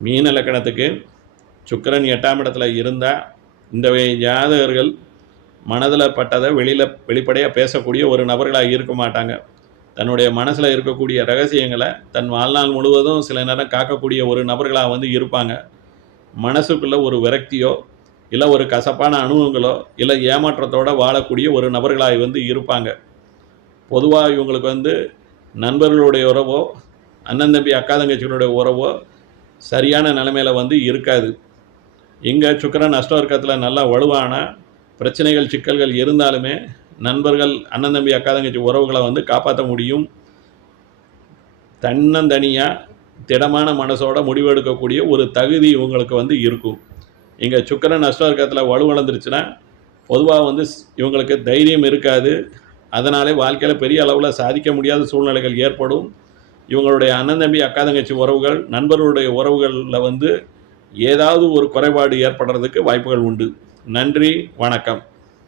மீன லக்கணத்துக்கு சுக்கிரன் எட்டாம் இடத்துல இருந்தால் இந்த ஜாதகர்கள் மனதில் பட்டதை வெளியில் வெளிப்படையாக பேசக்கூடிய ஒரு நபர்களாக இருக்க மாட்டாங்க. தன்னுடைய மனசில் இருக்கக்கூடிய ரகசியங்களை தன் வாழ்நாள் முழுவதும் சில நேரம் காக்கக்கூடிய ஒரு நபர்களாக வந்து இருப்பாங்க. மனசுக்குள்ளே ஒரு விரக்தியோ இல்லை ஒரு கசப்பான அனுபவங்களோ இல்லை ஏமாற்றத்தோடு வாழக்கூடிய ஒரு நபர்களாக வந்து இருப்பாங்க. பொதுவாக இவங்களுக்கு வந்து நண்பர்களுடைய உறவோ அண்ணன் தம்பி அக்கா தங்கச்சிகளுடைய உறவோ சரியான நிலைமையில் வந்து இருக்காது. இங்கே சுக்கரன் அஷ்டவர்க்கத்தில் நல்லா வலுவான பிரச்சனைகள் சிக்கல்கள் இருந்தாலுமே நண்பர்கள் அண்ணன் தம்பி அக்கா தங்கச்சி உறவுகளை வந்து காப்பாற்ற முடியும். தன்னந்தனியாக திடமான மனசோட முடிவெடுக்கக்கூடிய ஒரு தகுதி இவங்களுக்கு வந்து இருக்கும். இங்கே சுக்கரன் அஷ்டவர்க்கத்தில் வலுவளந்துருச்சுன்னா பொதுவாக வந்து ஸ்- இவங்களுக்கு தைரியம் இருக்காது. அதனாலே வாழ்க்கையில் பெரிய அளவில் சாதிக்க முடியாத சூழ்நிலைகள் ஏற்படும். இவங்களுடைய அண்ணன் தம்பி அக்கா தங்கச்சி உறவுகள் நண்பர்களுடைய உறவுகளில் வந்து ஏதாவது ஒரு குறைபாடு ஏற்படுறதுக்கு வாய்ப்புகள் உண்டு. நன்றி வணக்கம்.